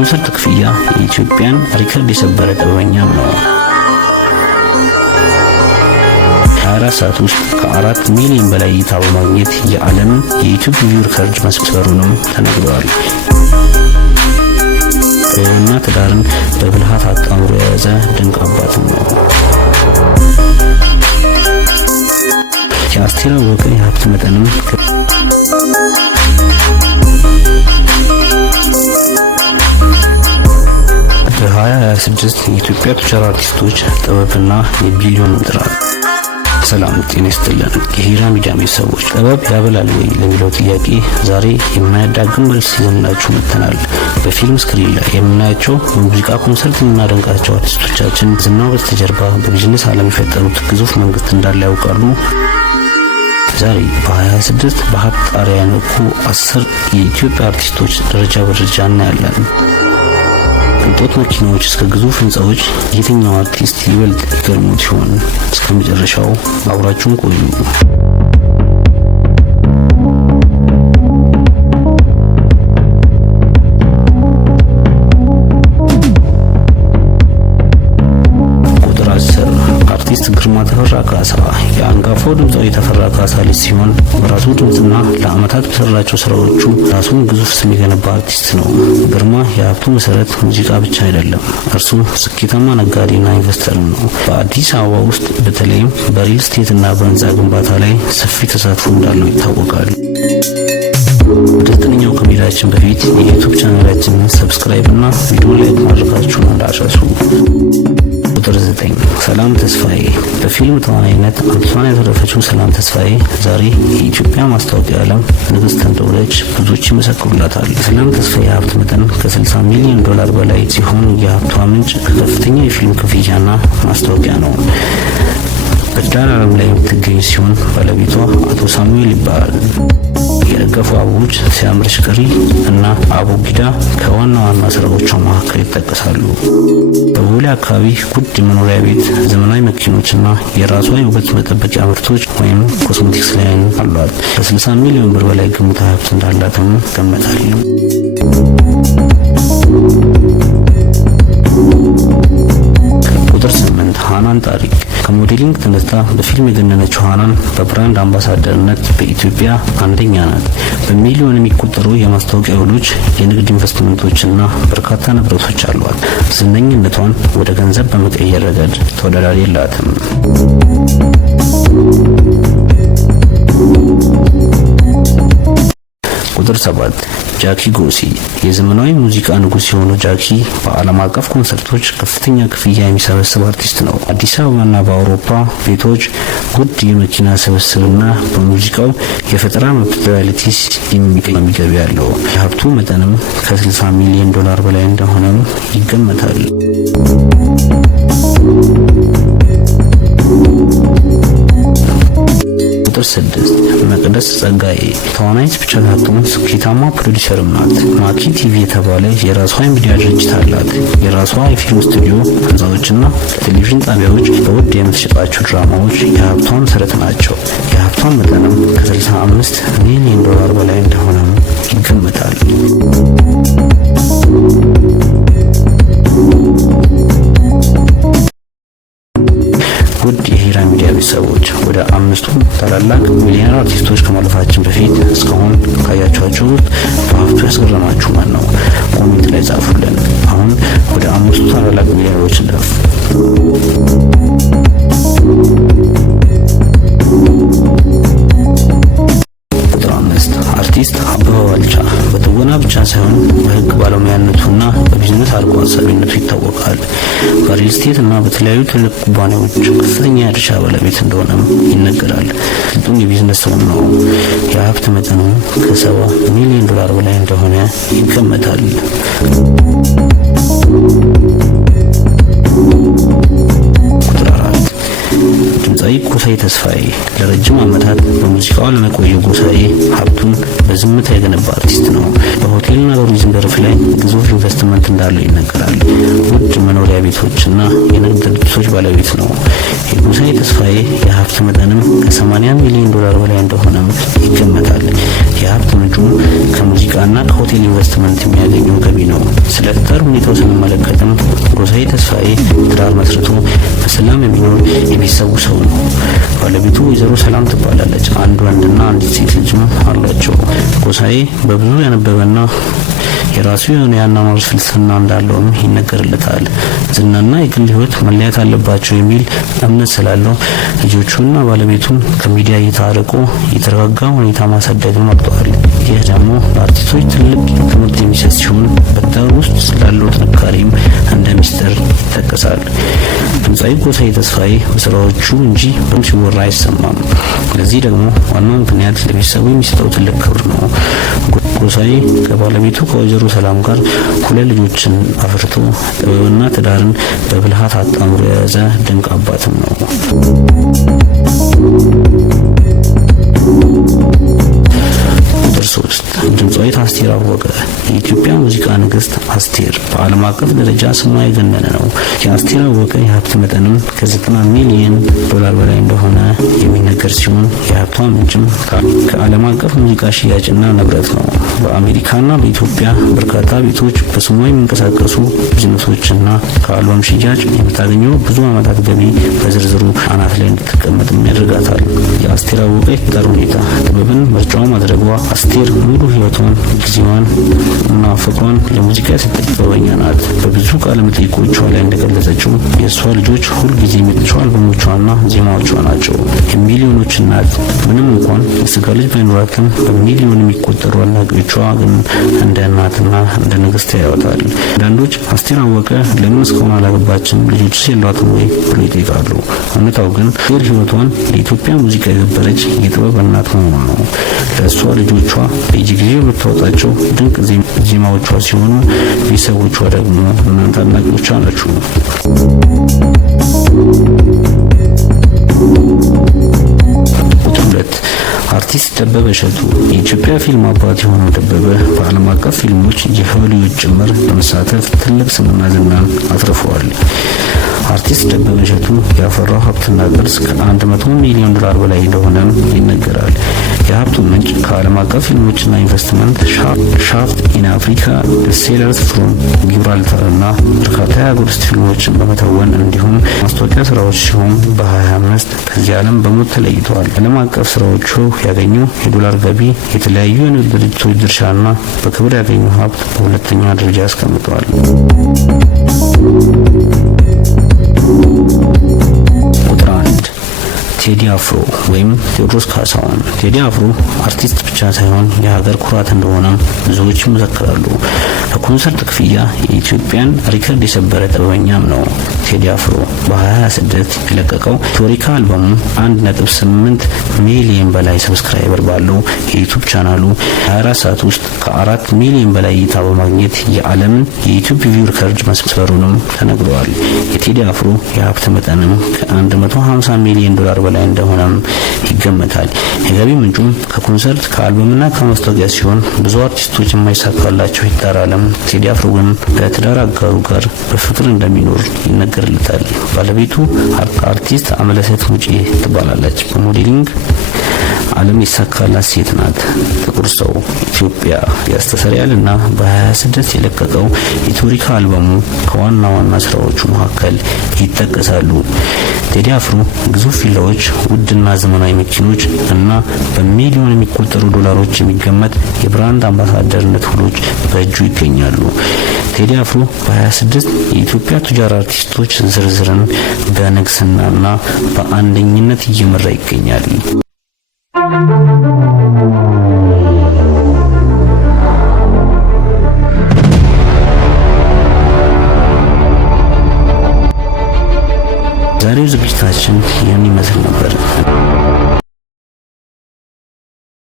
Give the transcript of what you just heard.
በኮንሰርት ክፍያ የኢትዮጵያን ሪከርድ የሰበረ ጥበበኛም ነው። 24 ሰዓት ውስጥ ከ4 ሚሊዮን በላይ እይታ በማግኘት የዓለምን የዩቲዩብ ቪው ሪከርድ መስበሩንም ተነግሯል። ጥበብና ትዳርን በብልሃት አጣምሮ የያዘ ድንቅ አባትም ነው። የአስቴር አወቀ የሀብት መጠንም በ2026 የኢትዮጵያ ቱጃር አርቲስቶች ጥበብና የቢሊዮን ጥራት። ሰላም ጤና ይስጥልን የሂራ ሚዲያ ቤተሰቦች፣ ጥበብ ያበላል ወይ ለሚለው ጥያቄ ዛሬ የማያዳግም መልስ ይዘንላችሁ መጥተናል። በፊልም ስክሪን ላይ የምናያቸው በሙዚቃ ኮንሰርት የምናደንቃቸው አርቲስቶቻችን ዝናው በስተጀርባ በቢዝነስ ዓለም የፈጠሩት ግዙፍ መንግስት እንዳለ ያውቃሉ? ዛሬ በ2026 በሀብት ጣሪያ ያነቁ 10 የኢትዮጵያ አርቲስቶች ደረጃ በደረጃ እናያለን። ከቅንጦት መኪናዎች እስከ ግዙፍ ህንፃዎች የትኛው አርቲስት ይበልጥ ይገርሙት ይሆን? እስከ መጨረሻው አብራችሁን ቆዩ። ግርማ ተፈራ ካሳ የአንጋፋው ድምፃዊ ተፈራ ካሳ ልጅ ሲሆን በራሱ ድምፅና ለአመታት በሰራቸው ስራዎቹ ራሱን ግዙፍ ስም የገነባ አርቲስት ነው። ግርማ የሀብቱ መሰረት ሙዚቃ ብቻ አይደለም፣ እርሱ ስኬታማ ነጋዴና ኢንቨስተርም ነው። በአዲስ አበባ ውስጥ በተለይም በሪል ስቴትና በህንፃ ግንባታ ላይ ሰፊ ተሳትፎ እንዳለው ይታወቃል። ወደ ዘጠነኛው ከመሄዳችን በፊት የዩቲዩብ ቻናላችንን ሰብስክራይብ እና ቪዲዮ ላይክ ማድረጋችሁን እንዳትረሱ። ቁጥር 9 ሰላም ተስፋዬ። በፊልም ተዋናይነት አንቷን ያተረፈችው ሰላም ተስፋዬ ዛሬ የኢትዮጵያ ማስታወቂያ ዓለም ንግስት እንደሆነች ብዙዎች ይመሰክሩላታል። ሰላም ተስፋዬ የሀብት መጠን ከ60 ሚሊዮን ዶላር በላይ ሲሆን የሀብቷ ምንጭ ከፍተኛ የፊልም ክፍያና ማስታወቂያ ነው። በትዳር ዓለም ላይ የምትገኝ ሲሆን ባለቤቷ አቶ ሳሙኤል ይባላል። የደገፉ አበቦች፣ ሲያምርሽ ቅሪ እና አቡጊዳ ከዋና ዋና ስራዎቿ መካከል ይጠቀሳሉ። በቦሌ አካባቢ ውድ መኖሪያ ቤት፣ ዘመናዊ መኪኖችና የራሷ የውበት መጠበቂያ ምርቶች ወይም ኮስሞቲክስ ላይን አሏት። ከ60 ሚሊዮን ብር በላይ ግምታዊ ሀብት እንዳላትም ይገመታል። ቁጥር 8 ሃናን ታሪክ። ከሞዴሊንግ ተነስታ በፊልም የገነነችው ሃናን በብራንድ አምባሳደርነት በኢትዮጵያ አንደኛ ናት። በሚሊዮን የሚቆጠሩ የማስታወቂያ ውሎች፣ የንግድ ኢንቨስትመንቶችና በርካታ ንብረቶች አሏት። ዝነኝነቷን ወደ ገንዘብ በመቀየር ረገድ ተወዳዳሪ የላትም። ቁጥር 7 ጃኪ ጎሲ። የዘመናዊ ሙዚቃ ንጉስ የሆነው ጃኪ በዓለም አቀፍ ኮንሰርቶች ከፍተኛ ክፍያ የሚሰበስብ አርቲስት ነው። አዲስ አበባና በአውሮፓ ቤቶች ውድ የመኪና ስብስብና በሙዚቃው የፈጠራ መብት ሮያልቲስ የሚገኝ ገቢ ያለው። የሀብቱ መጠንም ከ60 ሚሊዮን ዶላር በላይ እንደሆነም ይገመታል። ቁጥር 6 መቅደስ ጸጋዬ። ተዋናይት ብቻ ሳትሆን ስኬታማ ፕሮዲውሰርም ናት። ማኪ ቲቪ የተባለ የራሷ ሚዲያ ድርጅት አላት። የራሷ የፊልም ስቱዲዮ፣ ህንፃዎችና ቴሌቪዥን ጣቢያዎች፣ በውድ የምትሸጣቸው ድራማዎች የሀብቷ መሰረት ናቸው። የሀብቷ መጠንም ከ65 ሚሊዮን ዶላር በላይ እንደሆነም ይገመታል። ውድ የሂራ ሚዲያ ቤተሰቦች ወደ 5ቱ ታላላቅ ሚሊዮነር አርቲስቶች ከማለፋችን በፊት እስካሁን ካያችኋቸው ውስጥ በሀብቱ ያስገረማችሁ ማን ነው? ኮሜንት ላይ ጻፉልን። አሁን ወደ 5ቱ ታላላቅ ሚሊዮነሮች እንለፍ። ቁጥር 5 አርቲስት አበበ ባልቻ። በትወና ብቻ ሳይሆን በህግ ባለሙያነቱና በቢዝነስ አርቆ አሳቢነቱ ይታወቃል። በሪል ስቴት እና በተለያዩ ትልቅ ኩባንያዎች ከፍተኛ የድርሻ ባለቤት እንደሆነም ይነገራል። ፍጹም የቢዝነስ ሰው ነው። የሀብት መጠኑ ከ70 ሚሊዮን ዶላር በላይ እንደሆነ ይገመታል። ድምፃዊ ጎሳዬ ተስፋዬ። ለረጅም ዓመታት በሙዚቃው ዓለም የቆየው ጎሳዬ ሀብቱን በዝምታ የገነባ አርቲስት ነው። በሆቴልና በቱሪዝም ዘርፍ ላይ ግዙፍ ኢንቨስትመንት እንዳለው ይነገራል። ውድ መኖሪያ ቤቶችና የንግድ ድርጅቶች ባለቤት ነው። የጎሳዬ ተስፋዬ የሀብት መጠንም ከ80 ሚሊዮን ዶላር በላይ እንደሆነም ይገመታል። የሀብት ምንጩ ከሙዚቃና ከሆቴል ኢንቨስትመንት የሚያገኘው ገቢ ነው። ስለ ትዳር ሁኔታው ስንመለከትም ጎሳዬ ተስፋዬ ትዳር መስርቶ በሰላም የሚኖር የቤተሰቡ ሰው ነው። ባለቤቱ ወይዘሮ ሰላም ትባላለች። አንድ ወንድና አንዲት ሴት ልጅም አሏቸው። ጎሳዬ በብዙ ያነበበና የራሱ የሆነ የአኗኗር ፍልስፍና እንዳለውም ይነገርለታል። ዝናና የግል ሕይወት መለያት አለባቸው የሚል እምነት ስላለው ልጆቹና ባለቤቱን ከሚዲያ እይታ አርቆ የተረጋጋ ሁኔታ ማሳደግን መርጧል። ይህ ደግሞ ለአርቲስቶች ትልቅ ትምህርት የሚሰጥ ሲሆን በትዳር ውስጥ ስላለው ጥንካሬም እንደ ሚስጥር ይጠቀሳል። ድምፃዊ ጎሳዬ ተስፋዬ በስራዎቹ እንጂ በም ሲወራ አይሰማም። ለዚህ ደግሞ ዋናው ምክንያት ለቤተሰቡ የሚሰጠው ትልቅ ክብር ነው። ጎሳዬ ከባለቤቱ ከወይዘሮ ሰላም ጋር 2 ልጆችን አፍርቶ ጥበብና ትዳርን በብልሃት አጣምሮ የያዘ ድንቅ አባትም ነው። ቁጥር 3 ድምፃዊት አስቴር አወቀ። የኢትዮጵያ ሙዚቃ ንግስት አስቴር በዓለም አቀፍ ደረጃ ስሟ የገነነ ነው። የአስቴር አወቀ የሀብት መጠንም ከ90 ሚሊዮን ዶላር በላይ እንደሆነ የሚነገር ሲሆን የሀብቷ ምንጭም ከዓለም አቀፍ ሙዚቃ ሽያጭና ንብረት ነው። በአሜሪካና በኢትዮጵያ በርካታ ቤቶች በስሟ የሚንቀሳቀሱ ቢዝነሶችና ከአልበም ሽያጭ የምታገኘው ብዙ ዓመታት ገቢ በዝርዝሩ አናት ላይ እንድትቀመጥም ያደርጋታል። የአስቴር አወቀ የትዳር ሁኔታ ጥበብን ምርጫዋ ማድረጓ አስቴር ሙሉ ሕይወቷን ጊዜዋን እና ፍቅሯን ለሙዚቃ የሰጠች ጥበበኛ ናት። በብዙ ቃለ መጠይቆቿ ላይ እንደገለጸችው የእሷ ልጆች ሁልጊዜ የሚጥቹ አልበሞቿና ዜማዎቿ ናቸው። የሚሊዮኖች እናት ምንም እንኳን የስጋ ልጅ ባይኖራትም በሚሊዮን የሚቆጠሩ አድናቂዎቿ ግን እንደ እናትና እንደ ንግስት ያዩታል። አንዳንዶች አስቴር አወቀ ለምን እስካሁን አላገባችም ልጆችስ የሏትም ወይ ብሎ ይጠይቃሉ። እውነታው ግን አስቴር ሕይወቷን ለኢትዮጵያ ሙዚቃ የገበረች የጥበብ እናት መሆኗ ነው። ለእሷ ልጆቿ በየጊዜው የምታወጣቸው ድንቅ ዜማዎቿ ሲሆኑ ቤተሰቦቿ ደግሞ እናንተ አድናቂዎቿ ናችሁ። አርቲስት ደበበ እሸቱ የኢትዮጵያ ፊልም አባት የሆነው ደበበ በዓለም አቀፍ ፊልሞች የሆሊውድ ጭምር በመሳተፍ ትልቅ ስምና ዝናን አትርፈዋል። አርቲስት ደበበ እሸቱ ያፈራው ሀብትና ቅርስ ከ100 ሚሊዮን ዶላር በላይ እንደሆነም ይነገራል። የሀብቱ ምንጭ ከዓለም አቀፍ ፊልሞችና ኢንቨስትመንት ሻፍት ኢን አፍሪካ፣ ሴለርስ ፍሮም ጊብራልታር እና በርካታ የሀገር ውስጥ ፊልሞችን በመተወን እንዲሁም ማስታወቂያ ስራዎች ሲሆን በ2025 ከዚህ ዓለም በሞት ተለይተዋል። ዓለም አቀፍ ስራዎቹ ያገኙ የዶላር ገቢ፣ የተለያዩ የንግድ ድርጅቶች ድርሻና በክብር ያገኙ ሀብት በሁለተኛ ደረጃ ያስቀምጠዋል። ቁጥር 1 ቴዲ አፍሮ ወይም ቴዎድሮስ ካሳሁን። ቴዲ አፍሮ አርቲስት ብቻ ሳይሆን የሀገር ኩራት እንደሆነ ብዙዎች ይመሰክራሉ። በኮንሰርት ክፍያ የኢትዮጵያን ሪከርድ የሰበረ ጥበበኛም ነው። ቴዲ አፍሮ በ2026 የለቀቀው ሂስቶሪካ አልበሙ 1.8 ሚሊዮን በላይ ሰብስክራይበር ባለው የዩቲዩብ ቻናሉ 24 ሰዓት ውስጥ ከ4 ሚሊዮን በላይ እይታ በማግኘት የዓለምን የዩቲዩብ ቪው ሪከርድ መስበሩንም ተነግሯል። የቴዲ አፍሮ የሀብት መጠንም ከ150 ሚሊዮን ዶላር በላይ እንደሆነም ይገመታል። የገቢ ምንጩም ከኮንሰርት ከአልበምና ከማስታወቂያ ሲሆን ብዙ አርቲስቶች የማይሳካላቸው የትዳር ዓለም ቴዲ አፍሮ ግን ከትዳር አጋሩ ጋር በፍቅር እንደሚኖር ይነገርለታል። ባለቤቱ አርቲስት አመለሰት ሙጬ ትባላለች። በሞዴሊንግ ዓለም የሳካላት ሴት ናት። ጥቁር ሰው ኢትዮጵያ ያስተሰርያልና በ2026 የለቀቀው የሂስቶሪካ አልበሙ ከዋና ዋና ስራዎቹ መካከል ይጠቀሳሉ። ቴዲ አፍሮ ግዙፍ ቪላዎች፣ ውድና ዘመናዊ መኪኖች እና በሚሊዮን የሚቆጠሩ ዶላሮች የሚገመት የብራንድ አምባሳደርነት ውሎች በእጁ ይገኛሉ። ቴዲ አፍሮ በ26 የኢትዮጵያ ቱጃር አርቲስቶች ዝርዝርን በንግስናና በአንደኝነት እየመራ ይገኛል። ዛሬው ዝግጅታችን ይህን ይመስል ነበር።